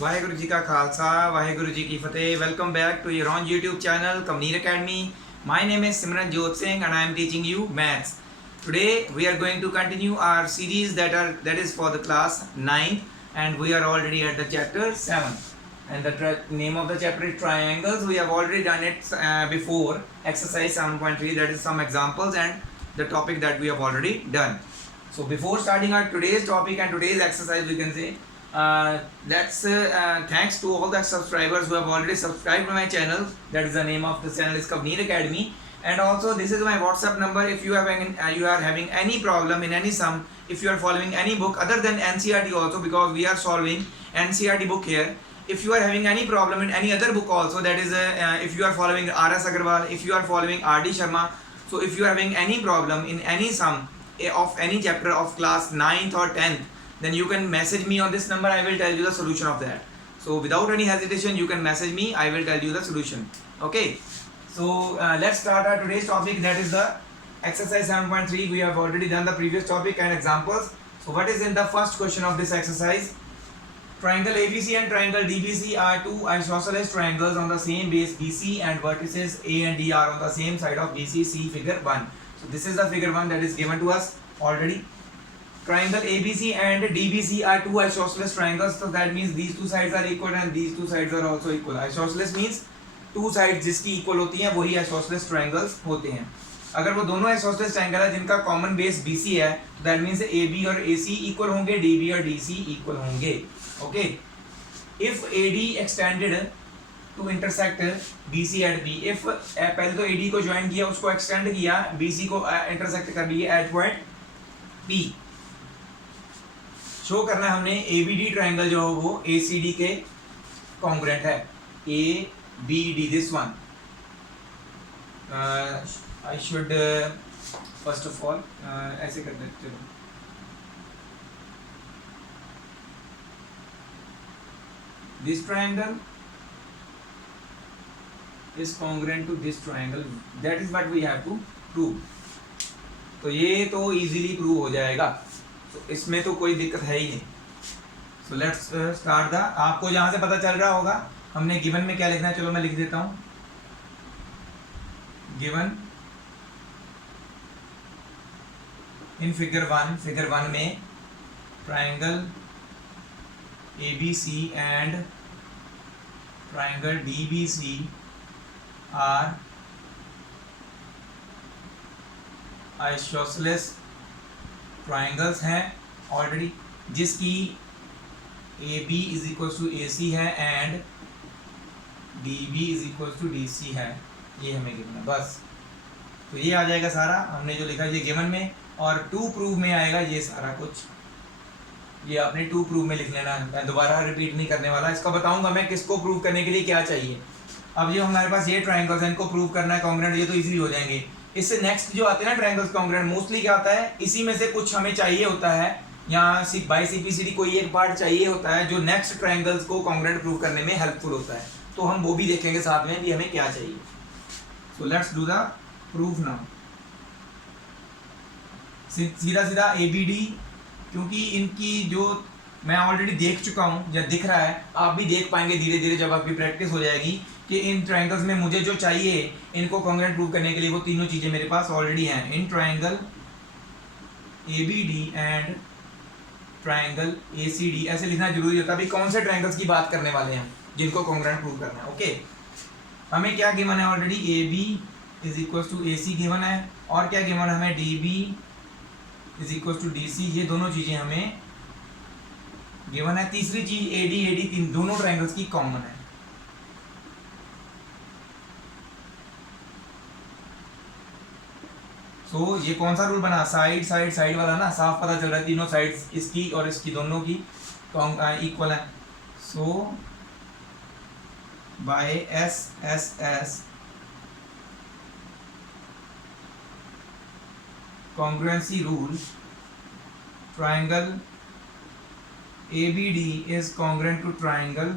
वाहेगुरु जी का खालसा वाहेगुरु जी की फतेह. Welcome back to your own YouTube channel Kamneer Academy. My name is Simranjot Singh and I am teaching you maths. Today we are going to continue our series that is for the class 9th, and we are already at the chapter 7, and the name of the chapter is triangles. We have already done it before, exercise 7.3, that is some examples and the topic that we have already done. So before starting our today's topic and today's exercise, we can say that's thanks to all the subscribers who have already subscribed to my channel. That is the name of the channel is Kamneer Academy, and also this is my WhatsApp number. If you are having any problem in any sum, if you are following any book other than NCERT also, because we are solving NCERT book here. If you are having any problem in any other book also, that is if you are following RS Agarwal, if you are following RD Sharma, so if you are having any problem in any sum of any chapter of class 9th or 10th, then you can message me on this number. I will tell you the solution of that. So without any hesitation, you can message me. I will tell you the solution. Okay. So let's start our today's topic, that is the exercise 7.3. We have already done the previous topic and examples. So what is in the first question of this exercise? Triangle ABC and triangle DBC are two isosceles triangles on the same base BC, and vertices A and D are on the same side of BC. See figure 1. So this is the figure 1 that is given to us already. Triangle ABC and DBC are two isosceles triangles, so that means these two sides are equal and these two sides are also equal. Isosceles means two sides जिसकी equal होती हैं वही isosceles triangles होते हैं. अगर वो दोनों isosceles triangle है जिनका common base BC है, that means AB और AC equal होंगे, DB और DC equal होंगे. Okay. If AD extended to intersect BC at B, if पहले तो AD को join किया, उसको extend किया, BC को intersect कर लिया at point P. शो करना है हमने ABD ट्राइंगल जो हो वो ACD के कॉन्ग्रुएंट है. ABD this one. I should first of all ऐसे कर देते. चलो this triangle is congruent to this triangle. That is what we have to prove. तो ये तो इजीली प्रूव हो जाएगा, तो इसमें तो कोई दिक्कत है ही नहीं. So let's start the. आपको जहां से पता चल रहा होगा हमने गिवन में क्या लिखना है, चलो मैं लिख देता हूं. गिवन इन फिगर 1 में triangle ABC and triangle DBC are isosceles triangles हैं ऑलरेडी, जिसकी AB is equal to AC है and DB is equal to DC है. ये हमें गिवन है बस. तो ये आ जाएगा सारा हमने जो लिखा ये गिवन में, और टू प्रूव में आएगा ये सारा कुछ. ये आपने टू प्रूव में लिख लेना. मैं दोबारा रिपीट नहीं करने वाला. इसका बताऊंगा मैं किसको प्रूव करने के लिए क्या चाहिए. अब जो हमारे पास ये ट्राइंगल्स हैं इनको प्रूव करना है कॉन्ग्रुएंट, ये तो इजीली हो जाएंगे. इससे नेक्स्ट जो आते हैं ना ट्रायंगल्स कॉन्ग्रुएंट, मोस्टली क्या होता है इसी में से कुछ हमें चाहिए होता है, यहाँ बाय CPCD कोई एक पार्ट चाहिए होता है जो नेक्स्ट ट्रायंगल्स को कॉन्ग्रुएंट प्रूव करने में हेल्पफुल होता है. तो हम वो भी देखेंगे साथ में कि हमें क्या चाहिए. So let's do the proof now. सीधा ABD, क्योंकि इनकी जो मैं ऑलरेडी देख चुका हूँ या दिख रहा है, आप भी देख पाएंगे धीरे धीरे जब आपकी प्रैक्टिस हो जाएगी कि इन ट्रायंगल्स में मुझे जो चाहिए इनको कॉन्ग्रुएंट प्रूव करने के लिए वो तीनों चीज़ें मेरे पास ऑलरेडी हैं. In triangle ABD and triangle ACD ऐसे लिखना जरूरी होता है. अभी कौन से ट्रायंगल्स की बात करने वाले हैं जिनको कॉन्ग्रुएंट प्रूव करना है. ओके. हमें क्या गिवन है already, AB is equal to AC given है, और क्या गिवन है हमें DB is equal to DC. ये दोनों चीज़ें हमें गिवन है. तीसरी चीज AD तीन दोनों ट्रायंगल्स की कॉमन है. सो ये कौन सा रूल बना, साइड वाला ना. साफ पता चल रहा है तीनों साइड्स इसकी और इसकी दोनों की इक्वल है. So by SSS congruency rule triangle ABD is congruent to triangle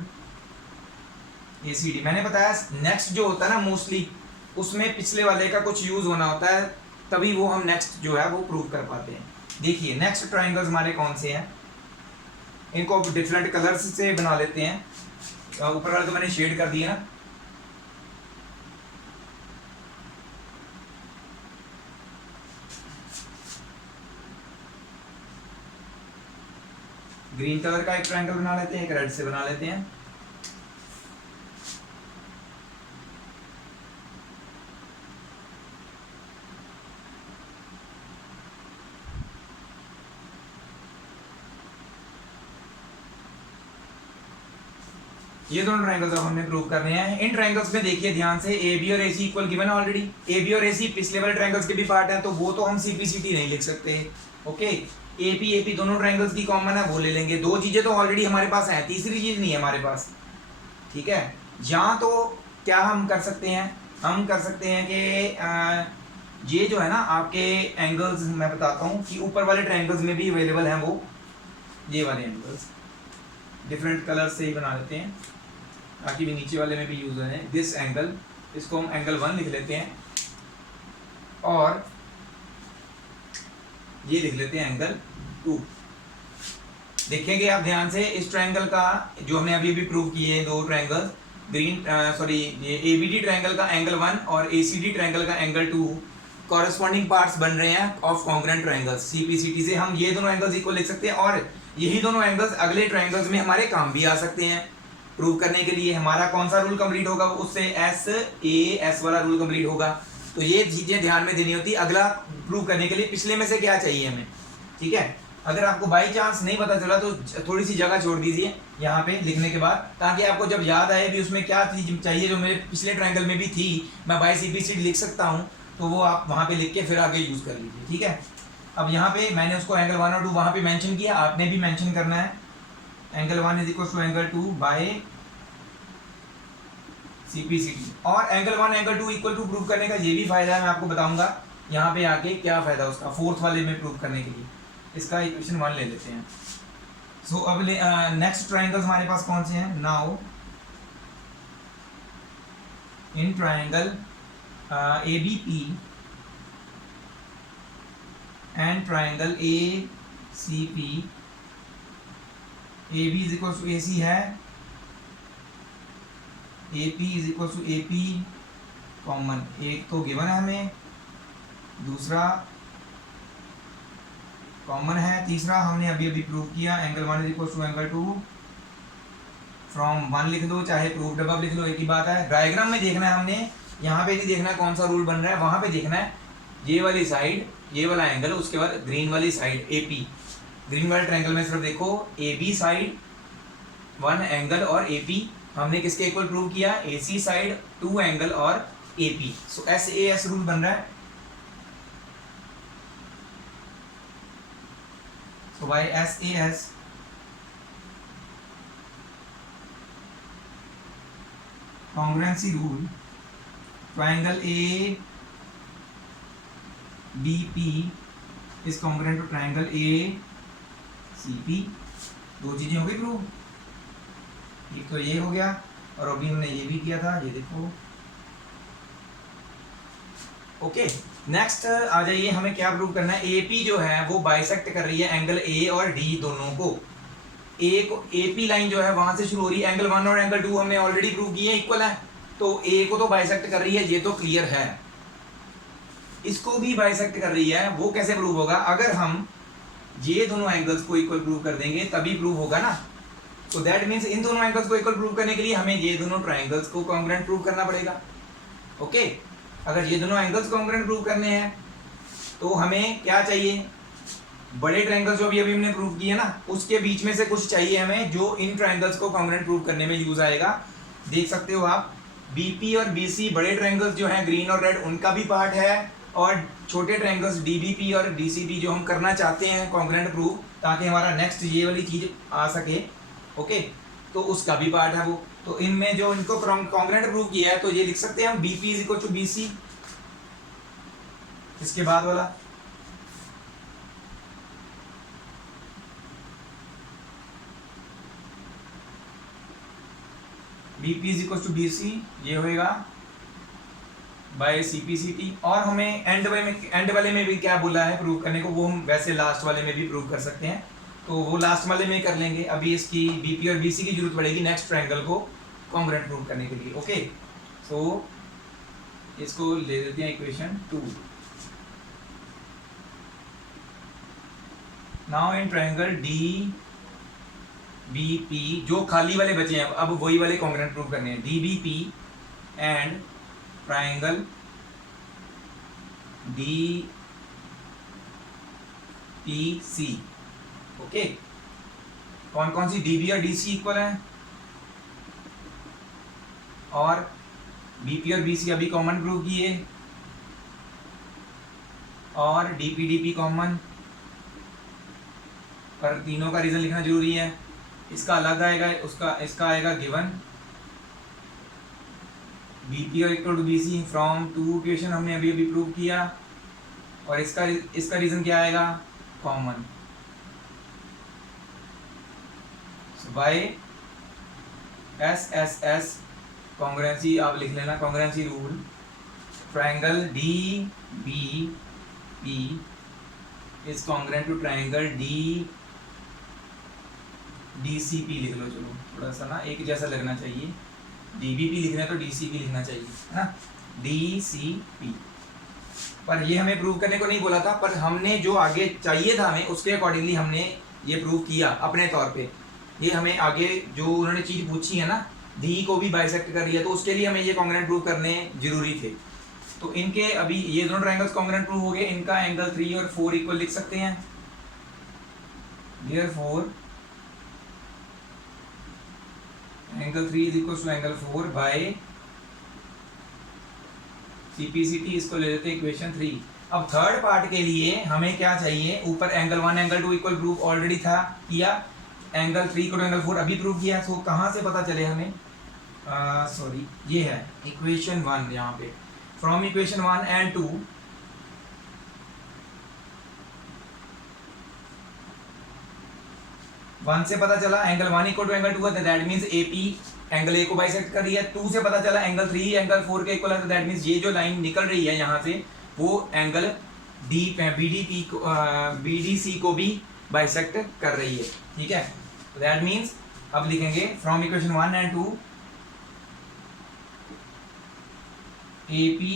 ACD. मैंने बताया नेक्स्ट जो होता है ना मोस्टली उसमें पिछले वाले का कुछ यूज होना होता है, तभी वो हम नेक्स्ट जो है वो प्रूव कर पाते हैं. देखिए नेक्स्ट ट्रायंगल्स हमारे कौन से हैं. इनको डिफरेंट कलर्स से बना लेते हैं। ऊपर वाले तो मैंने शेड कर दिया ना। ग्रीन कलर का एक ट्रायंगल बना लेते हैं, एक रेड से बना लेते हैं। ये दोनों ट्रायंगल्स अब हमने प्रूव करने हैं। इन ट्रायंगल्स में देखिए ध्यान से, ए बी और ए सी इक्वल गिवन है ऑलरेडी। ए बी और ए सी पिछले वाले ट्रायंगल्स के भी पार्ट है, तो वो तो हम सी पी सी टी नहीं लिख सकते। ओके, ए पी दोनों ट्रायंगल्स की कॉमन है, वो ले लेंगे। दो चीजें तो ऑलरेडी हमारे पास हैं, तीसरी चीज नहीं है हमारे पास। ठीक है, यहाँ तो क्या हम कर सकते हैं, हम कर सकते हैं कि ये जो है ना आपके एंगल्स, मैं बताता हूँ कि ऊपर वाले ट्रायंगल्स में भी अवेलेबल हैं वो ये वाले एंगल्स। डिफरेंट कलर से ही बना लेते हैं ताकि भी नीचे वाले में भी यूज हो जाए। दिस एंगल, इसको हम एंगल 1 लिख लेते हैं, और ये लिख लेते हैं एंगल 2। देखेंगे आप ध्यान से, इस ट्रायंगल का जो हमने अभी भी प्रूव किए दो ट्रायंगल्स, ये एबीडी ट्रायंगल का एंगल 1 और एसीडी ट्रायंगल का एंगल 2 कॉरेस्पॉन्डिंग पार्ट्स बन रहे हैं ऑफ कॉन्ग्रुएंट ट्रायंगल्स। सीपीसीटी से हम ये दोनों एंगल्स इक्वल लिख सकते हैं, और यही दोनों एंगल्स अगले ट्रायंगल्स में हमारे काम भी आ सकते हैं। प्रूव करने के लिए हमारा कौन सा रूल कंप्लीट होगा, उससे एस ए एस वाला रूल कंप्लीट होगा। तो ये चीजें ध्यान में देनी होती है अगला प्रूव करने के लिए, पिछले में से क्या चाहिए हमें। ठीक है, अगर आपको बाई चांस नहीं पता चला तो थोड़ी सी जगह छोड़ दीजिए यहाँ पे लिखने के बाद, ताकि आपको जब याद आए भी उसमें क्या चीज चाहिए जो मेरे पिछले ट्रायंगल में भी थी, मैं बाई सीपीसीटी लिख सकता हूँ, तो वो आप वहाँ पे लिख के फिर आगे यूज कर लीजिए। ठीक है, अब यहाँ पे मैंने उसको एंगल 1 और 2 वहाँ पे मेंशन किया, आपने भी मेंशन करना है। Angle 1 is equal to angle 2 by CPCT. और angle 1 angle 2 equal to prove करने का ये भी फायदा है, मैं आपको बताऊंगा यहाँ पे आके क्या फायदा उसका, फोर्थ वाले में प्रूव करने के लिए। इसका इक्वेशन 1 ले लेते हैं। सो अब नेक्स्ट ट्रायंगल्स हमारे पास कौन से हैं। Now in triangle ABP and triangle ACP, AB is equal to AC है, AP is equal to AP common, एक तो गिवन है हमें, दूसरा कॉमन है, तीसरा हमने अभी अभी प्रूव किया angle 1 is equal to angle 2 from 1 लिख दो चाहे प्रूफ डबल लिख लो, एक ही बात है। डायग्राम में देखना है हमने, यहाँ पे नहीं देखना है कौन सा रूल बन रहा है, वहां पे देखना है ये वाली साइड, ये वाला एंगल, उसके बाद ग्रीन वाली साइड AP। ग्रीन वाले ट्रायंगल में सिर्फ देखो AB साइड 1 एंगल और AP, हमने किसके इक्वल प्रूव किया, AC साइड 2 एंगल और AP। सो SAS रूल बन रहा है। So bye SAS congruency rule, triangle ABP is congruent to triangle ACP। दो चीजें हो गई प्रूव, एक तो ये हो गया और अभी हमने ये भी किया था, ये देखो। ओके, नेक्स्ट आ जाइए, हमें क्या प्रूव करना है। AP जो है वो बाइसेक्ट कर रही है एंगल A और D दोनों को। A को AP लाइन जो है वहां से शुरू हो रही है, एंगल 1 और एंगल 2 हमने ऑलरेडी प्रूव किए इक्वल है, तो A को तो बाइसेक्ट कर रही है, ये तो क्लियर है। इसको भी बाइसेक्ट कर रही है, वो कैसे प्रूव होगा, अगर हम ये दोनों एंगल्स को इक्वल प्रूव कर देंगे तभी प्रूव होगा ना। तो दैट मीन्स इन दोनों एंगल्स को इक्वल प्रूव करने के लिए हमें ये दोनों ट्रायंगल्स को कॉन्ग्रुएंट प्रूव करना पड़ेगा। ओके, अगर ये दोनों एंगल्स कॉन्ग्रुएंट प्रूव करने हैं तो हमें क्या चाहिए, बड़े ट्रायंगल्स जो अभी हमने प्रूव किए ना, उसके बीच में से कुछ चाहिए हमें जो इन ट्रायंगल्स को कॉन्ग्रुएंट प्रूव करने में यूज आएगा। देख सकते हो आप, BP और BC बड़े ट्रायंगल्स जो हैं ग्रीन और रेड, उनका भी पार्ट है, और छोटे ट्रायंगल्स DBP और DCP जो हम करना चाहते हैं कॉन्ग्रुएंट प्रूव, ताकि हमारा नेक्स्ट ये वाली चीज आ सके। ओके, तो उसका भी पार्ट है वो। तो इनमें जो इनको कॉन्ग्रुएंट प्रूव किया है, तो ये लिख सकते हैं हम BP is equal to BC, इसके बाद वाला BP is equal to BC, ये होएगा बाय CPCT। और हमें एंड वाले में भी क्या बोला है प्रूव करने को, वो हम वैसे लास्ट वाले में भी प्रूव कर सकते हैं। तो वो लास्ट वाले में कर लेंगे। अभी इसकी बीपी और बीसी की जरूरत पड़ेगी नेक्स्ट ट्रायंगल को कॉन्ग्रुएंट प्रूव करने के लिए। ओके, सो इसको ले लेते हैं equation 2। Now in triangle D B P, जो खाली वाले बचे हैं अब वही वाले कॉन्ग्रुएंट प्रूव करने हैं। D B P and triangle D P C. Okay, कौन कौन सी डी बी और डी सी इक्वल है और बीपी और बीसी अभी कॉमन प्रूव किए और डीपी डीपी कॉमन, पर तीनों का रीजन लिखना जरूरी है। इसका अलग आएगा, उसका इसका आएगा गिवन बीपी और equal to BC from 2 equation हमने अभी अभी प्रूव किया, और इसका रीजन क्या आएगा, common. By S S S congruency आप लिख लेना, congruency rule triangle D B P is congruent to triangle D D C P लिख लो। चलो थोड़ा सा ना एक जैसा लगना चाहिए, डी बी पी लिखना है तो डी सी पी लिखना चाहिए, है ना, डी सी पी। पर ये हमें प्रूव करने को नहीं बोला था, पर हमने जो आगे चाहिए था हमें उसके अकॉर्डिंगली हमने ये प्रूव किया अपने तौर पे। ये हमें आगे जो उन्होंने चीज़ पूछी है ना, डी को भी बाइसेक्ट कर लिया, तो उसके लिए हमें ये कॉन्ग्रुएंट प्रूव करने जरूरी थे। तो इनके अभी ये दोनों ट्रायंगल्स कॉन्ग्रुएंट प्रूव हो गए, इनका एंगल 3 और 4 इक्वल लिख सकते हैं। Therefore angle 3 is equal to angle 4 by CPCT, इसको ले लेते हैं इक्वेशन 3। अब थर्ड पार्ट के लिए हमें क्या चाहिए, ऊपर angle 1 angle 2 equal proof already था किया, एंगल 3 को एंगल 4 अभी प्रूव किया। सो कहाँ से पता चले हमें, सॉरी ये है इक्वेशन 1, यहाँ पे फ्रॉम इक्वेशन 1 एंड 2 1 से पता चला एंगल 1 इक्वल टू एंगल 2 है, that means AP angle A को बाइसेक्ट कर रही है। 2 से पता चला एंगल 3 एंगल 4 के इक्वल है, तो दैट मींस ये जो लाइन निकल रही है यहाँ से वो एंगल BDP को BDC को भी बाइसेक्ट कर रही है। ठीक है, तो दैट मींस अब लिखेंगे from equation 1 and 2 AP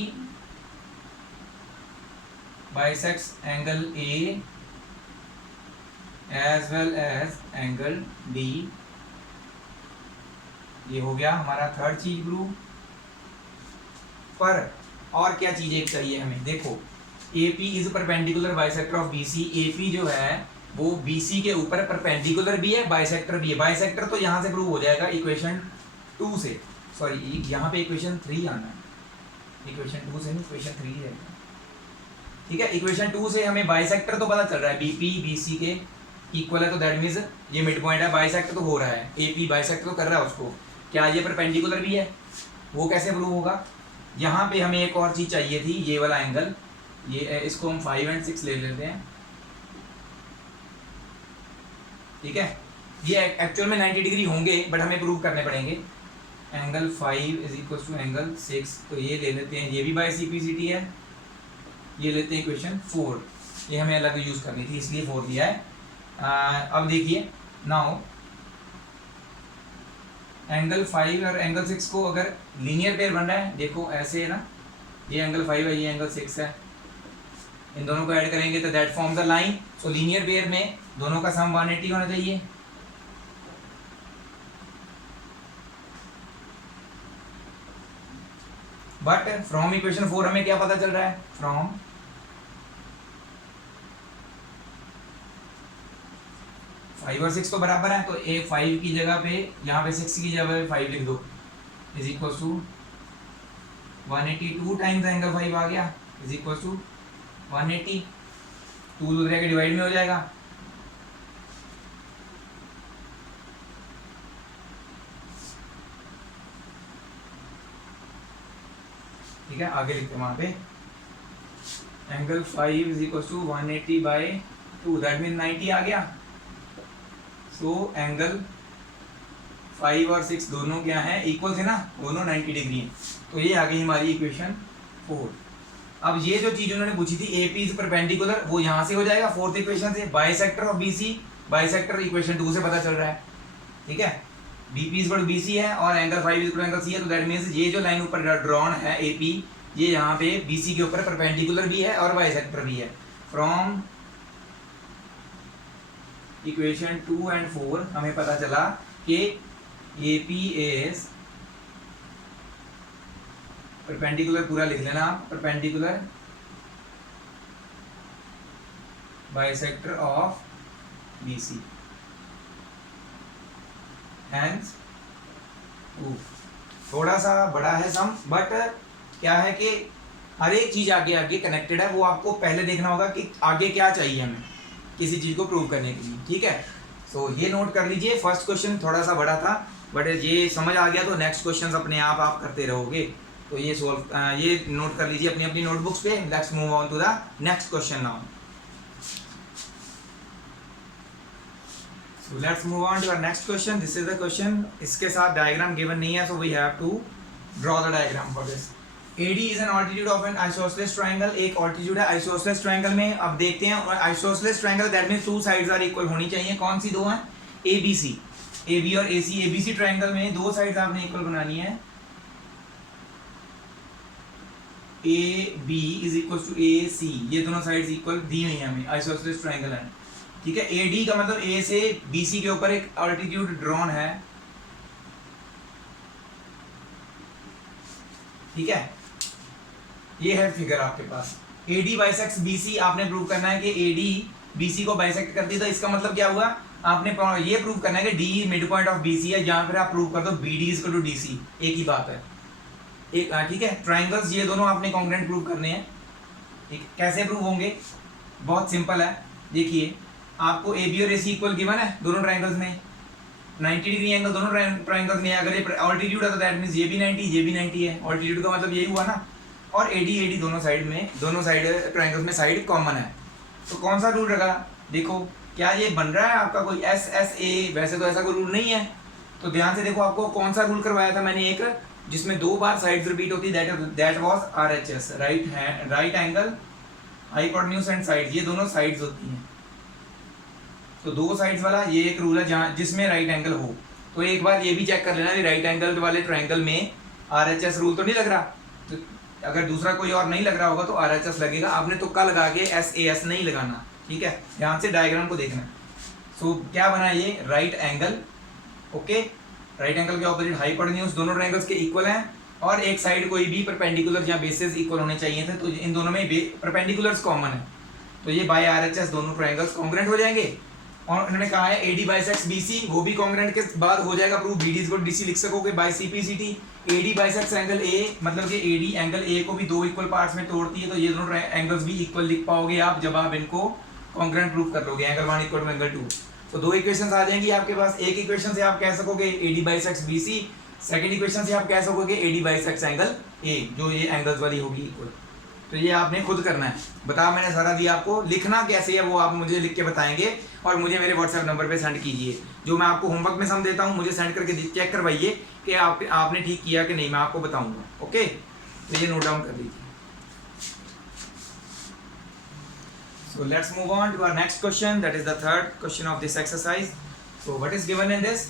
bisects angle A as well as angle D। ये हो गया हमारा थर्ड चीज प्रूव। पर और क्या चीज एक चाहिए हमें, देखो AP is perpendicular bisector of BC। AP जो है वो BC के ऊपर परपेंडिकुलर भी है, बाइसेक्टर भी है। बाइसेक्टर तो यहाँ से प्रूव हो जाएगा इक्वेशन 2 से, सॉरी यहाँ पे इक्वेशन 3 आना है, इक्वेशन 2 से नहीं इक्वेशन 3 रहेगा। ठीक है, इक्वेशन 2 से हमें बाइसेक्टर तो पता चल रहा है, BP BC के इक्वल है, तो दैट मीन्स ये मिड पॉइंट है, बाइसेक्टर तो हो रहा है, AP बाइसेक्टर तो कर रहा है उसको। क्या ये परपेंडिकुलर भी है, वो कैसे प्रूव होगा, यहाँ पे हमें एक और चीज चाहिए थी, ये वाला एंगल, ये इसको हम 5 और 6 ले लेते हैं। ठीक है, ये एक्चुअल में 90 डिग्री होंगे बट हमें प्रूव करने पड़ेंगे। Angle 5 is equal to angle 6, तो ये ले लेते हैं, ये भी बाय CPCT है। ये लेते हैं इक्वेशन 4, ये हमें अलग यूज करनी थी इसलिए 4 दिया है। अब देखिए नाउ एंगल 5 और एंगल 6 को अगर लीनियर पेयर बन रहा है, देखो ऐसे है ना, ये एंगल 5 है, ये एंगल 6 है, इन दोनों को ऐड करेंगे तो that form the line. So linear pair में दोनों का सम 180 होना चाहिए। बट फ्रॉम इक्वेशन 4 हमें क्या पता चल रहा है, फ्रॉम फाइव और 6 तो बराबर है, तो ए 5 की जगह पे यहाँ पे 6 की जगह पे 5 लिख दो, is equal to 182 times angle 5 आ गया, इज इक्वल टू 180, 2 दूसरे के डिवाइड में हो जाएगा। ठीक है, आगे लिखते हैं वहां पे angle 5 is equal to 180 by 2, that mean 90 आ गया। सो एंगल 5 और 6 दोनों क्या है, इक्वल थे ना, दोनों 90 डिग्री हैं, तो ये आ गई हमारी इक्वेशन 4। अब ये जो चीज उन्होंने पूछी थी AP इज परपेंडिकुलर, वो यहाँ से हो जाएगा 4th इक्वेशन से, bisector of BC bisector equation 2 से पता चल रहा है, ठीक है। BP is equal to BC है और angle five is equal to angle C है, तो दैट मीन्स ये जो लाइन ऊपर ड्रॉन है एपी, ये यहाँ पे बीसी के ऊपर परपेंडिकुलर भी है और बाइसेक्टर भी है। फ्रॉम इक्वेशन 2 एंड 4 हमें पता चला कि AP इज परपेंडिकुलर, पूरा लिख लेना आप, perpendicular bisector of BC, hence थोड़ा सा बड़ा है सम, बट क्या है कि हर एक चीज आगे आगे कनेक्टेड है, वो आपको पहले देखना होगा कि आगे क्या चाहिए हमें किसी चीज को प्रूव करने के लिए, ठीक है। सो ये नोट कर लीजिए, फर्स्ट क्वेश्चन थोड़ा सा बड़ा था, बट ये समझ आ गया तो नेक्स्ट क्वेश्चन अपने आप करते रहोगे, तो ये सोल्व ये नोट कर लीजिए अपनी अपनी नोटबुक्स पे। Let's move on to the next question now. So let's move on to our next question. This is the question. इसके साथ डायग्राम गिवन नहीं है, so we have to draw the diagram for this. AD is an altitude of an isosceles triangle. एक altitude है isosceles triangle में। अब देखते हैं isosceles triangle that means two sides are equal होनी चाहिए। कौन सी दो हैं? ABC, AB और AC। ABC triangle में दो sides आपने equal बनानी है। AB is equal to AC, ये दोनों sides equal दी हुई हैं हमें, isosceles triangle है, ठीक है। AD का मतलब A से BC के ऊपर एक ऑल्टीट्यूड ड्रॉन है, ठीक है। ये है फिगर आपके पास। AD बाइसेक्ट्स BC, आपने प्रूव करना है कि AD BC को बाइसेक्ट करती है, तो इसका मतलब क्या हुआ, आपने ये प्रूव करना है कि D mid point of BC है, जहां पर आप प्रूव कर दो BD is equal to DC, एक ही बात है, एक, ठीक है। ट्राइंगल्स ये दोनों आपने कॉन्ग्रुएंट प्रूव करने हैं, ठीक। कैसे प्रूव होंगे? बहुत सिंपल है, देखिए आपको AB और AC इक्वल गिवन है दोनों ट्रायंगल्स में, 90 डिग्री एंगल दोनों ट्रायंगल्स में। अगर ये ऑल्टीट्यूड है तो दैट मींस ये भी 90, ये भी 90 है, ऑल्टीट्यूड का मतलब यही हुआ ना। और AD दोनों साइड में, दोनों साइड ट्रायंगल्स में साइड कॉमन है, तो कौन सा रूल रखा? देखो क्या ये बन रहा है आपका कोई SSA? वैसे तो ऐसा कोई रूल नहीं है, तो ध्यान से देखो आपको कौन सा रूल करवाया था मैंने, एक जिसमें दो बार साइड्स रिपीट होती है, that was RHS, right angle hypotenuse and sides, ये दोनों साइड्स होती हैं, तो दो साइड्स वाला ये एक रूल है जहाँ जिसमें राइट एंगल हो। तो एक बार ये भी चेक कर लेना कि राइट एंगल वाले ट्रायंगल में RHS रूल तो नहीं लग रहा, तो अगर दूसरा कोई और नहीं लग रहा होगा तो RHS लगेगा, आपने तुक्का लगा के SAS नहीं लगाना, ठीक है। ध्यान से डायग्राम को देखना। सो क्या बना ये right angle, okay, right angle के ऑपोजिट हाइपोटेन्यूज, दोनों ट्रायंगल्स के इक्वल हैं, और एक साइड कोई भी परपेंडिकुलर या बेसिस इक्वल होने चाहिए थे, तो इन दोनों में परपेंडिकुलर्स कॉमन है, तो ये बाय RHS दोनों ट्रायंगल्स कॉन्ग्रुएंट हो जाएंगे। और उन्होंने कहा है AD बाइसेक्ट्स BC, वो भी कॉन्ग्रुएंट के बाद हो जाएगा proof, BD is equal to DC लिख सकोगे by CPCT। AD bisects angle A, मतलब कि AD एंगल A को भी दो इक्वल पार्ट्स में तोड़ती है, तो ये दोनों एंगल्स भी इक्वल लिख पाओगे आप जब आप इनको कॉन्ग्रुएंट प्रूफ कर लोगे, एंगल 1 इक्वल टू एंगल 2। तो दो इक्वेशंस आ जाएंगी आपके पास। एक इक्वेशन से आप कह सकोगे AD bisects BC, second equation से आप कह सकोगे AD बाइसेक्ट्स एंगल A, जो ये एंगल्स वाली होगी इक्वल। तो ये आपने खुद करना है, बता मैंने सारा दिया आपको, लिखना कैसे है वो आप मुझे लिख के बताएंगे और मुझे मेरे WhatsApp नंबर पे सेंड कीजिए। जो मैं आपको होमवर्क में सम देता हूँ मुझे सेंड करके चेक करवाइए कि आपने ठीक किया कि नहीं, मैं आपको बताऊंगा, ओके। तो ये नोट डाउन कर लीजिए। So let's move on to our next question, that is the third question of this exercise. So what is given in this?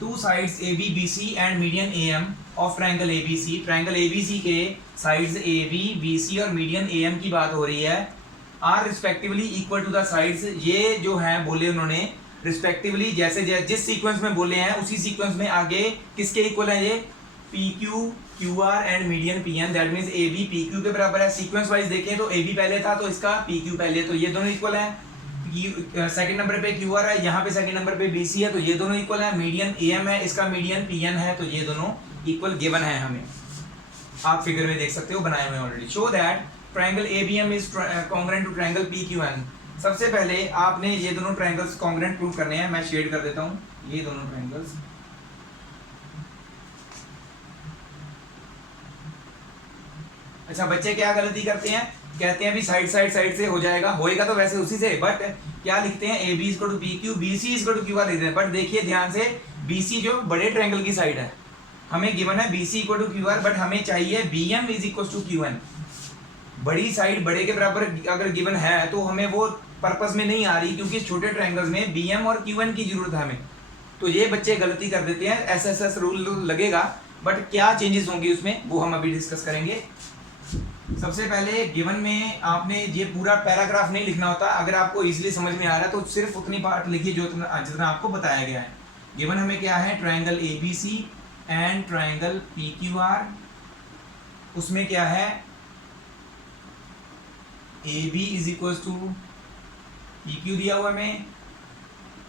Two sides AB, BC and median AM of triangle ABC. Triangle ABC के sides AB, BC और median AM की बात हो रही है, are respectively equal to the sides। ये जो हैं बोले उन्होंने respectively, जैसे जिस सीक्वेंस में बोले हैं उसी सीक्वेंस में आगे किसके इक्वल है, ये PQ, QR and median PN, that means AB PQ के बराबर है। सीक्वेंस वाइज देखें तो AB पहले था तो इसका PQ पहले, तो ये दोनों इक्वल हैं। सेकंड नंबर पे QR है, यहाँ पे सेकंड नंबर पे BC है, तो ये दोनों इक्वल है। मीडियन AM है, इसका मीडियन PN है, तो ये दोनों इक्वल गिवन है हमें, आप फिगर में देख सकते हो, बनाए हुए already. Show that triangle ABM is congruent to triangle PQN। सबसे पहले आपने ये दोनों ट्रायंगल्स कॉन्ग्रुएंट प्रूव करने हैं, मैं शेड कर देता हूँ ये दोनों ट्रायंगल्स। अच्छा, बच्चे क्या गलती करते हैं, कहते हैं भी साइड से हो जाएगा, होएगा तो वैसे उसी से, बट क्या लिखते हैं AB is equal to PQ, BC is equal to QR लिखते हैं। बट देखिए ध्यान से, BC जो बड़े ट्रायंगल की साइड है, हमें गिवन है BC equal to QR, but हमें चाहिए BM is equal to QN। बड़ी साइड बड़े के बराबर अगर गिवन है तो हमें वो पर्पस में नहीं आ रही, क्योंकि छोटे ट्रायंगल्स में बी एम और क्यू एन की जरूरत है हमें। तो ये बच्चे गलती कर देते हैं, एस एस एस रूल लगेगा, बट क्या चेंजेस होंगे उसमें वो हम अभी डिस्कस करेंगे। सबसे पहले गिवन में आपने ये पूरा पैराग्राफ नहीं लिखना होता, अगर आपको इजीली समझ में आ रहा है तो सिर्फ उतनी पार्ट लिखिए जो जितना आपको बताया गया है। गिवन हमें क्या है, triangle A B C and triangle P Q R, उसमें क्या है, A B is equal to P Q दिया हुआ हमें,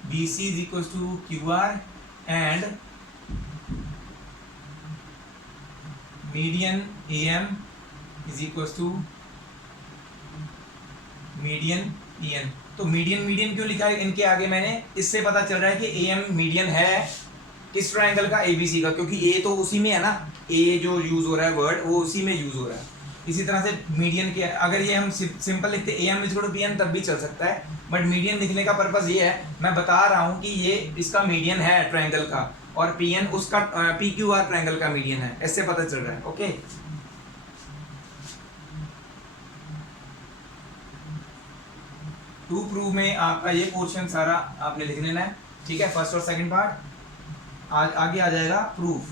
B C is equal to Q R and median A M is equal to median E N. तो median median क्यों लिखा है इनके आगे मैंने, इससे पता चल रहा है कि ए एम मीडियन है किस ट्रायंगल का, एबीसी का, क्योंकि ए तो उसी में है ना, ए जो यूज हो रहा है वर्ड वो उसी में यूज हो रहा है। इसी तरह से मीडियन के अगर ये हम सिंपल लिखते A M is P N तब भी चल सकता है, बट मीडियन लिखने का पर्पस ये है, मैं बता रहा हूँ कि ये इसका मीडियन है ट्रायंगल का, और पी एन उसका पी क्यू आर ट्रायंगल का मीडियन है, इससे पता चल रहा है। ओके, टू प्रूव में आपका ये पोर्शन सारा आपने लिख लेना है, ठीक है, फर्स्ट और सेकंड पार्ट। आज आगे आ जाएगा प्रूफ।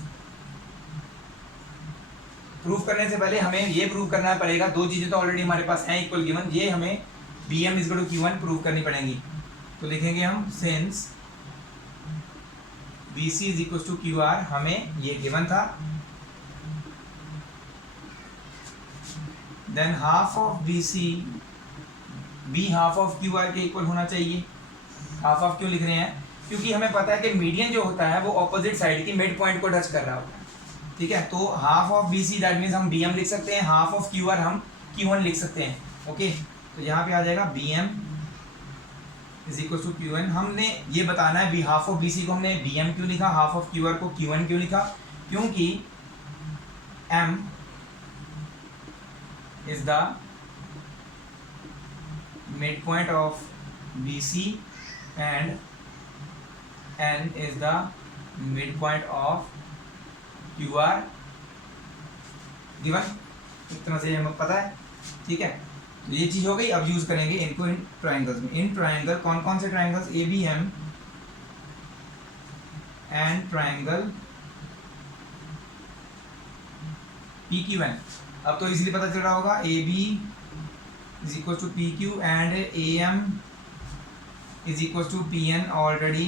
प्रूफ करने से पहले हमें ये प्रूव करना पड़ेगा, दो चीजें तो ऑलरेडी हमारे पास हैं इक्वल गिवन, ये हमें B M is equal to Q one prove करनी पड़ेंगी। तो लिखेंगे हम since B C is equal to Q R, हमें ये गिवन था, then half of B C B half of Q R के इक्वल होना चाहिए। हाफ ऑफ क्यों लिख रहे हैं, क्योंकि हमें पता है कि मीडियन जो होता है वो ऑपोजिट साइड की मिड पॉइंट को टच कर रहा होता है, ठीक है। तो half of B C that means हम बी एम लिख सकते हैं, हाफ ऑफ क्यू आर हम क्यू वन लिख सकते हैं। ओके, तो यहाँ पे आ जाएगा B M is equal to Q N. हमने ये बताना है B half of B C को हमने बी एम क्यों लिखा, हाफ ऑफ क्यू आर को क्यू एन क्यों लिखा, क्योंकि M is the midpoint of BC and N is the midpoint of QR given। इतना से हमें पता है, ठीक है। तो ये चीज हो गई, अब यूज करेंगे इनको इन ट्रायंगल्स में। इन ट्रायंगल कौन कौन से triangles, A B M and triangle P Q N. अब तो इजीली पता चल रहा होगा, A B is equals to PQ and AM is equals to PN already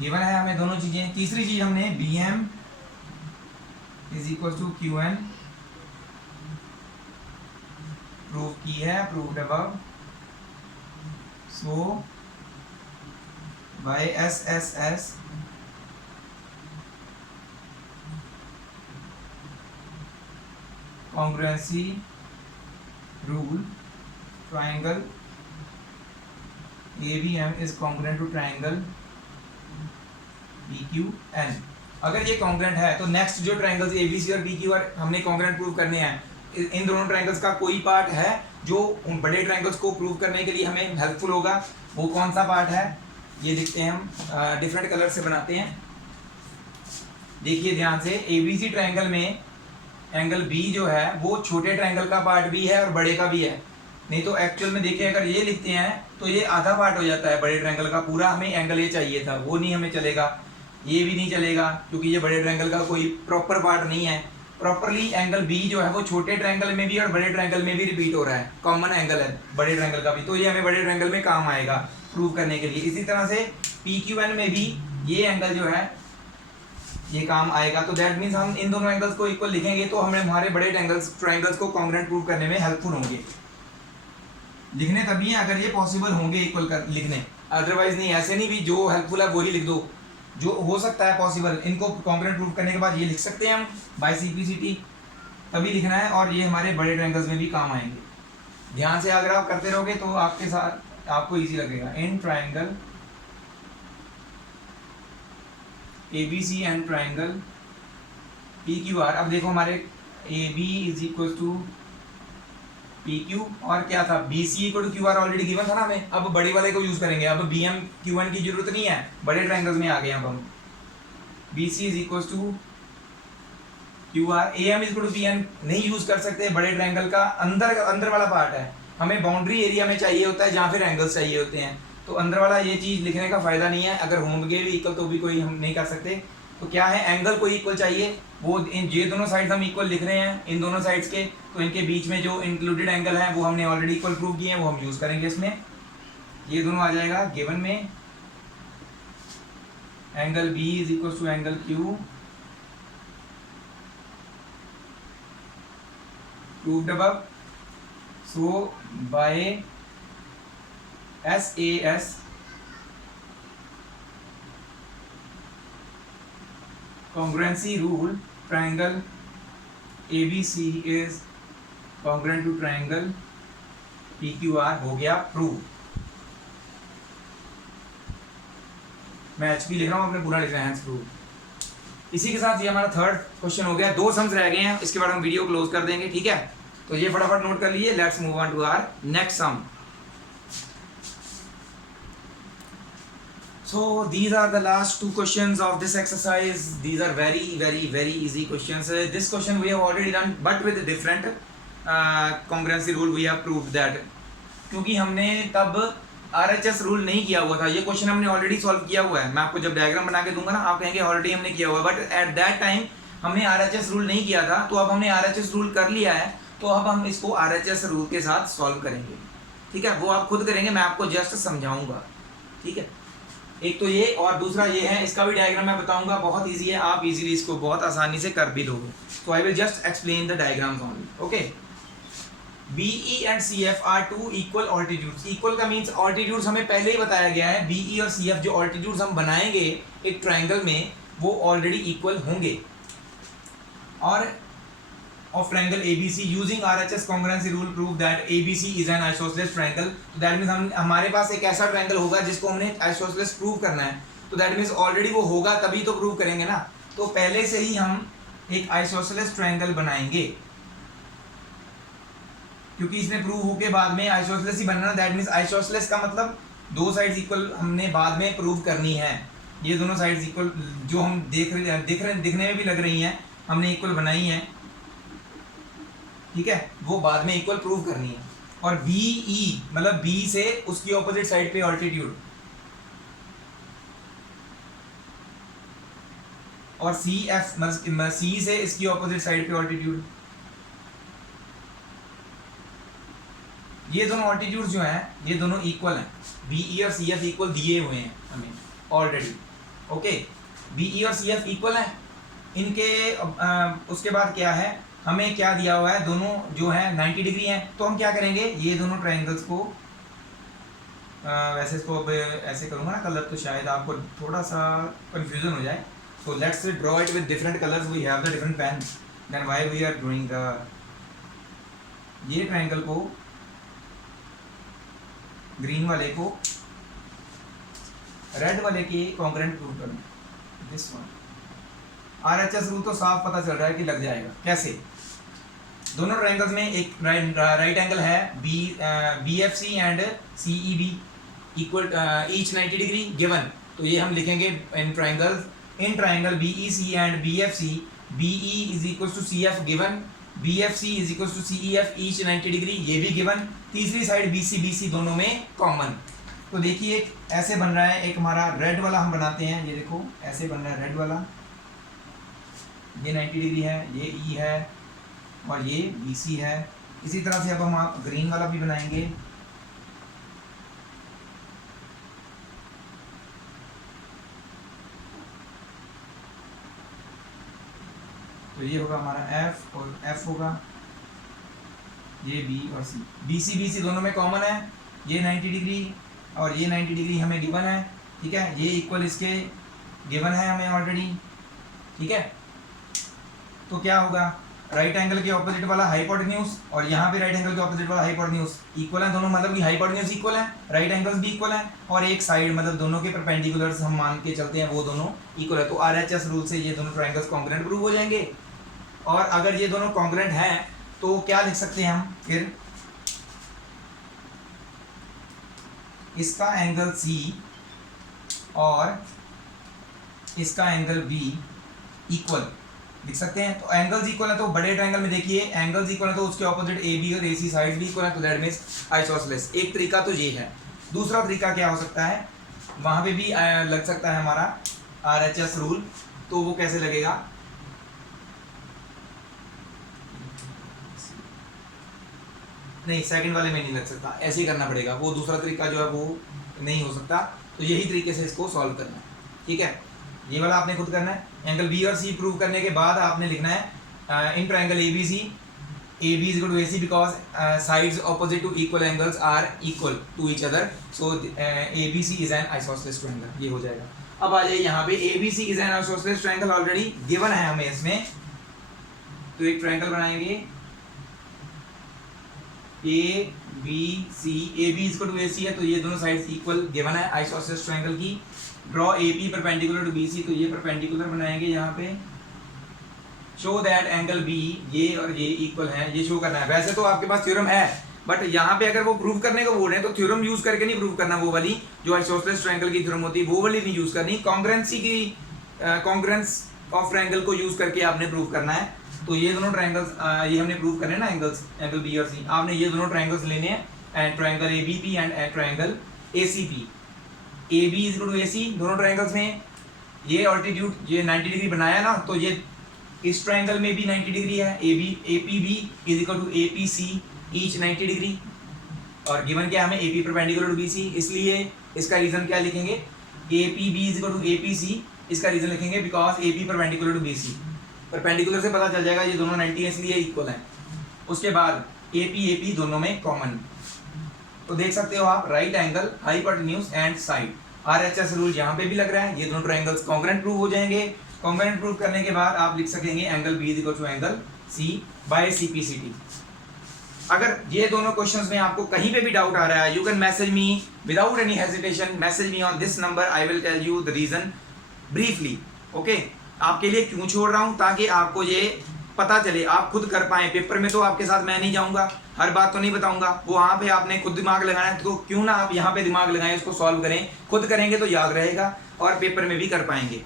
given है हमें दोनों चीजें। तीसरी चीज हमने BM is equals to QN prove की है, proved above. So by SSS congruency rule triangle ABM is congruent to triangle PQN। अगर ये congruent है तो नेक्स्ट जो ट्रायंगल्स ABC और PQR हमने congruent प्रूव करने हैं, इन दोनों ट्रायंगल्स का कोई पार्ट है जो उन बड़े ट्रायंगल्स को प्रूव करने के लिए हमें हेल्पफुल होगा, वो कौन सा पार्ट है ये देखते हैं हम। डिफरेंट कलर से बनाते हैं, देखिए ध्यान से। ABC ट्रायंगल में एंगल बी जो है वो छोटे ट्रायंगल का पार्ट भी है और बड़े का भी है, नहीं तो एक्चुअल में देखिए अगर ये लिखते हैं तो ये आधा पार्ट हो जाता है बड़े ट्रायंगल का, पूरा हमें एंगल ये चाहिए था, वो नहीं हमें चलेगा, ये भी नहीं चलेगा, क्योंकि ये बड़े ट्रायंगल का कोई प्रॉपर पार्ट नहीं है। प्रॉपरली एंगल बी जो है वो छोटे ट्रायंगल में भी और बड़े ट्रायंगल में भी रिपीट हो रहा है, कॉमन एंगल है बड़े ट्रायंगल का भी, तो ये हमें बड़े ट्रायंगल में काम आएगा प्रूव करने के लिए। इसी तरह से पी क्यू एन में भी ये एंगल जो है ये काम आएगा। तो दैट मीन्स हम इन दोनों एंगल्स को इक्वल लिखेंगे तो हमें हमारे बड़े ट्रायंगल्स को कॉन्ग्रुएंट प्रूव करने में हेल्पफुल होंगे। लिखने तभी है अगर ये पॉसिबल होंगे इक्वल कर लिखने, अदरवाइज नहीं। ऐसे नहीं भी जो हेल्पफुल है वो ही लिख दो, जो हो सकता है पॉसिबल, इनको कॉन्ग्रुएंट प्रूव करने के बाद ये लिख सकते हैं हम बाय CPCT, तभी लिखना है और ये हमारे बड़े ट्रायंगल्स में भी काम आएंगे। ध्यान से अगर आप करते रहोगे तो आपके साथ आपको ईजी लगेगा। In triangle ABC and triangle PQR। अब देखो हमारे AB is equal to PQ और क्या था BC equal to QR already given था ना हमें। अब बड़े वाले को यूज करेंगे, अब BM QN की जरूरत नहीं है, बड़े ट्रायंगल्स में आ गए अब हम। BC is equal to Q R A M is equal to P N नहीं यूज कर सकते, बड़े ट्रायंगल का अंदर अंदर वाला पार्ट है, हमें बाउंड्री एरिया में चाहिए होता है जहाँ फिर एंगल्स चाहिए होते हैं, तो अंदर वाला ये चीज़ लिखने का फायदा नहीं है। अगर होंगे भी इक्वल तो भी कोई हम नहीं कर सकते। तो क्या है, एंगल कोई इक्वल चाहिए, वो इन ये दोनों साइड्स हम इक्वल लिख रहे हैं इन दोनों साइड्स के, तो इनके बीच में जो इंक्लूडेड एंगल है वो हमने ऑलरेडी इक्वल प्रूव किए हैं, वो हम यूज़ करेंगे इसमें। ये दोनों आ जाएगा गिवन में, angle B is equal to angle Q proved above. So by SAS congruency rule, triangle ABC is congruent to triangle PQR हो गया प्रूव। मैं HP लिख रहा हूँ, आपने पूरा लिख रहा है प्रूव। इसी के साथ ये हमारा थर्ड क्वेश्चन हो गया, 2 सम्स रह गए हैं, इसके बाद हम वीडियो क्लोज कर देंगे, ठीक है। तो ये फटाफट नोट कर लीजिए। Let's move on to our next sum. So these are the last 2 questions of this exercise. These are very easy questions. This question we have already done, but with different congruency rule we have proved that, क्योंकि हमने तब RHS rule नहीं किया हुआ था। ये question हमने already solve किया हुआ है, मैं आपको जब डायग्राम बना के दूंगा ना, आप कहेंगे ऑलरेडी हमने किया हुआ है, बट एट दैट टाइम हमने RHS रूल नहीं किया था। तो अब हमने RHS रूल कर लिया है, तो अब हम इसको RHS रूल के साथ सॉल्व करेंगे, ठीक है। वो आप खुद करेंगे, मैं आपको जस्ट समझाऊंगा, ठीक है। एक तो ये, और दूसरा ये है, इसका भी डायग्राम मैं बताऊंगा, बहुत ईजी है, आप इजीली इसको बहुत आसानी से कर भी दोगे। तो I will just explain the diagrams only, okay. BE and CF are 2 equal altitudes. Equal का मीन्स ऑल्टीट्यूड्स हमें पहले ही बताया गया है, BE और CF जो ऑल्टीट्यूड्स हम बनाएंगे एक ट्राइंगल में वो ऑलरेडी इक्वल होंगे। और of triangle ABC using RHS congruency rule prove that ABC is an isosceles triangle। तो that means हम हमारे पास एक ऐसा ट्रायंगल होगा जिसको हमने isosceles प्रूव करना है, तो that means ऑलरेडी वो होगा तभी तो प्रूव करेंगे ना। तो पहले से ही हम एक isosceles ट्रायंगल बनाएंगे, क्योंकि इसने प्रूव होके बाद में आइसोसेलेस ही बनना। दैट मींस आइसोसेलेस का मतलब 2 साइड्स इक्वल हमने बाद में प्रूव करनी है। ये दोनों साइड्स इक्वल जो हम दिखने में भी लग रही हैं, हमने इक्वल बनाई हैं, ठीक है, वो बाद में इक्वल प्रूव करनी है। और BE मतलब B से उसकी ऑपोजिट साइड पे ऑल्टीट्यूड, और CF मतलब C से इसकी ऑपोजिट साइड पे ऑल्टीट्यूड। ये दोनों ऑल्टीट्यूड जो हैं ये दोनों इक्वल हैं, BE और CF इक्वल दिए हुए हैं हमें ऑलरेडी, ओके। BE और CF इक्वल हैं इनके। उसके बाद क्या है, हमें क्या दिया हुआ है, दोनों जो है 90 डिग्री हैं। तो हम क्या करेंगे, ये दोनों ट्रायंगल्स को वैसे इसको अब ऐसे करूँगा ना कलर, तो शायद आपको थोड़ा सा कन्फ्यूजन हो जाए। So let's draw it with different colours, we have the different pen, then why we are drawing the, ये ट्रायंगल को ग्रीन वाले को रेड वाले के कॉन्ग्रुएंट प्रूव करना, दिस वन। RHS रूल तो साफ पता चल रहा है कि लग जाएगा। कैसे, दोनों ट्रायंगल्स में एक राइट एंगल है BFC and CEB equal each 90 degree given. तो ये हम लिखेंगे in triangle BEC and BFC, BE is equal to CF given, BFC is equal to CEF each 90 degree, ये भी गिवन। तीसरी साइड BC दोनों में कॉमन। तो देखिए एक ऐसे बन रहा है, एक हमारा रेड वाला हम बनाते हैं, ये देखो ऐसे बन रहा है रेड वाला, ये 90 डिग्री है, ये E है और ये BC है। इसी तरह से अब हम आप ग्रीन वाला भी बनाएंगे, तो ये होगा हमारा F और F होगा, ये B और C। BC दोनों में कॉमन है, ये 90 डिग्री और ये 90 डिग्री हमें गिवन है, ठीक है। ये इक्वल इसके गिवन है हमें ऑलरेडी, ठीक है। तो क्या होगा, राइट एंगल के ऑपोजिट वाला हाइपोटेन्यूज और यहाँ पे राइट एंगल के ऑपोजिट वाला हाइपोटेन्यूज इक्वल है दोनों, मतलब कि हाइपोटेन्यूज इक्वल है, राइट एंगल्स भी इक्वल है, और एक साइड मतलब दोनों के परपेंडिकुलर्स हम मान के चलते हैं वो दोनों इक्वल है। तो RHS रूल से ये दोनों ट्रायंगल्स कॉन्ग्रुएंट प्रूव हो जाएंगे। और अगर ये दोनों कॉन्ग्रुएंट हैं तो क्या लिख सकते हैं हम, फिर इसका एंगल C और इसका एंगल B इक्वल, लिख सकते हैं। तो एंगल्स इक्वल है तो बड़े ट्रायंगल में देखिए एंगल्स इक्वल है तो उसके ऑपोजिट ए बी और ए सी साइड भी इक्वल है, तो दैट मींस आइसोसेलेस। एक तरीका तो ये है। दूसरा तरीका क्या हो सकता है, वहां पे भी लग सकता है हमारा RHS रूल। तो वो कैसे लगेगा, नहीं सेकंड वाले में नहीं लग सकता, ऐसे ही करना पड़ेगा। वो दूसरा तरीका जो है वो नहीं हो सकता। तो यही तरीके से इसको सॉल्व करना है, ठीक है। ये वाला आपने खुद करना है। एंगल बी और सी प्रूव करने के बाद आपने लिखना है इन triangle ABC AB is equal to AC because sides opposite to equal angles are equal to each other, so ABC is an isosceles triangle। ये हो जाएगा। अब आ जाइए यहाँ पे ABC is an isosceles triangle already given है हमें इसमें। तो एक ट्रायंगल बनाएंगे ABC, AB is equal to AC है तो ये दोनों साइड्स इक्वल गिवन है आइसोसेलेस ट्रायंगल की। Draw AP perpendicular to BC, तो ये परपेंडिकुलर बनाएंगे यहाँ पे। शो दैट एंगल B, ये और ये इक्वल है, ये शो करना है। वैसे तो आपके पास थ्योरम है, बट यहाँ पे अगर वो प्रूव करने को बोल रहे हैं तो थ्योरम यूज करके नहीं प्रूव करना। वो वाली जो आइसोसेलेस ट्रायंगल की थ्योरम होती है वो वाली नहीं यूज करनी। कॉन्ग्रुएंसी की कॉन्ग्रुएंस ऑफ ट्रायंगल को यूज करके आपने प्रूव करना है। तो ये दोनों ट्रायंगल्स ये हमने प्रूव करने ना एंगल्स, एंगल B और C। आपने ये दोनों ट्रायंगल्स लेने हैं, and triangle ABP and triangle ACP। AB is equal to AC दोनों ट्रायंगल्स में। ये ऑल्टीट्यूड ये 90 डिग्री बनाया ना, तो ये इस ट्रायंगल में भी 90 डिग्री है। APB is equal to APC each 90 degree. और गिवन क्या हमें AP परपेंडिकुलर टू BC, इसलिए इसका रीजन क्या लिखेंगे, APB is equal to APC। इसका रीजन लिखेंगे because AP perpendicular to BC। Perpendicular से पता चल जाएगा ये दोनों 90 है इसलिए इक्वल है। उसके बाद AP दोनों में कॉमन। तो देख सकते हो आप right angle hypotenuse and side. RHS rule यहाँ पे भी लग रहा है। ये दोनों ट्रायंगल्स कॉन्ग्रुएंट प्रूव हो जाएंगे। कॉन्ग्रुएंट प्रूव करने के बाद आप लिख सकेंगे angle B is equal to angle C by CPCT। अगर ये दोनों क्वेश्चंस में आपको कहीं पे भी डाउट आ रहा है, you can message me without any hesitation. Message me on this number, I will tell you the reason briefly. Okay, आपके लिए क्यों छोड़ रहा हूँ, ताकि आपको ये पता चले, आप खुद कर पाए। पेपर में तो आपके साथ मैं नहीं जाऊंगा, हर बात तो नहीं बताऊंगा। वो वहाँ पे आपने खुद दिमाग लगाना है, तो क्यों ना आप यहाँ पे दिमाग लगाएं, उसको सॉल्व करें। खुद करेंगे तो याद रहेगा और पेपर में भी कर पाएंगे।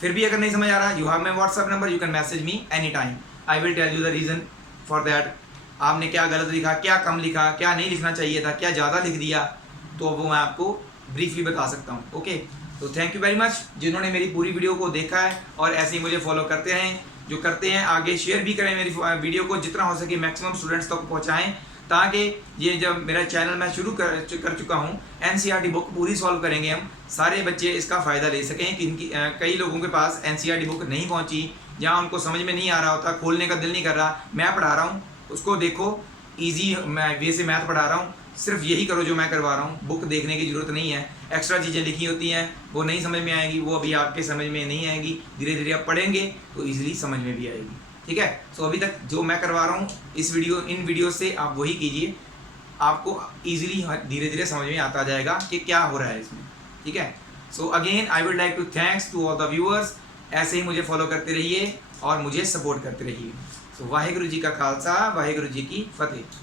फिर भी अगर नहीं समझ आ रहा, you have my WhatsApp number, you can message me any time. I will tell you the reason for that. आपने क्या गलत लिखा, क्या कम लिखा, क्या नहीं लिखना चाहिए था, क्या ज़्यादा लिख दिया, तो वो मैं आपको ब्रीफली बता सकता हूँ। ओके, तो थैंक यू वेरी मच जिन्होंने मेरी पूरी वीडियो को देखा है, और ऐसे ही मुझे फॉलो करते रहें। जो करते हैं आगे शेयर भी करें मेरी वीडियो को, जितना हो सके मैक्सिमम स्टूडेंट्स तक पहुँचाएँ, ताकि ये जब मेरा चैनल मैं शुरू कर चुका हूँ, NCERT बुक पूरी सॉल्व करेंगे हम, सारे बच्चे इसका फ़ायदा ले सकें। कि इनकी कई लोगों के पास NCERT बुक नहीं पहुँची, जहाँ उनको समझ में नहीं आ रहा होता, खोलने का दिल नहीं कर रहा, मैं पढ़ा रहा हूँ उसको। देखो ईजी वे से मैथ पढ़ा रहा हूँ, सिर्फ यही करो जो मैं करवा रहा हूँ। बुक देखने की ज़रूरत नहीं है, एक्स्ट्रा चीज़ें लिखी होती हैं वो नहीं समझ में आएंगी, वो अभी आपके समझ में नहीं आएगी। धीरे धीरे आप पढ़ेंगे तो ईजिली समझ में भी आएगी, ठीक है। सो अभी तक जो मैं करवा रहा हूँ इन वीडियो से आप वही कीजिए, आपको ईजिली धीरे धीरे समझ में आता जाएगा कि क्या हो रहा है इसमें, ठीक है। So again I would like to thanks to all the viewers. ऐसे ही मुझे फॉलो करते रहिए और मुझे सपोर्ट करते रहिए। सो वाहेगुरु जी का खालसा, वाहेगुरु जी की फतेह।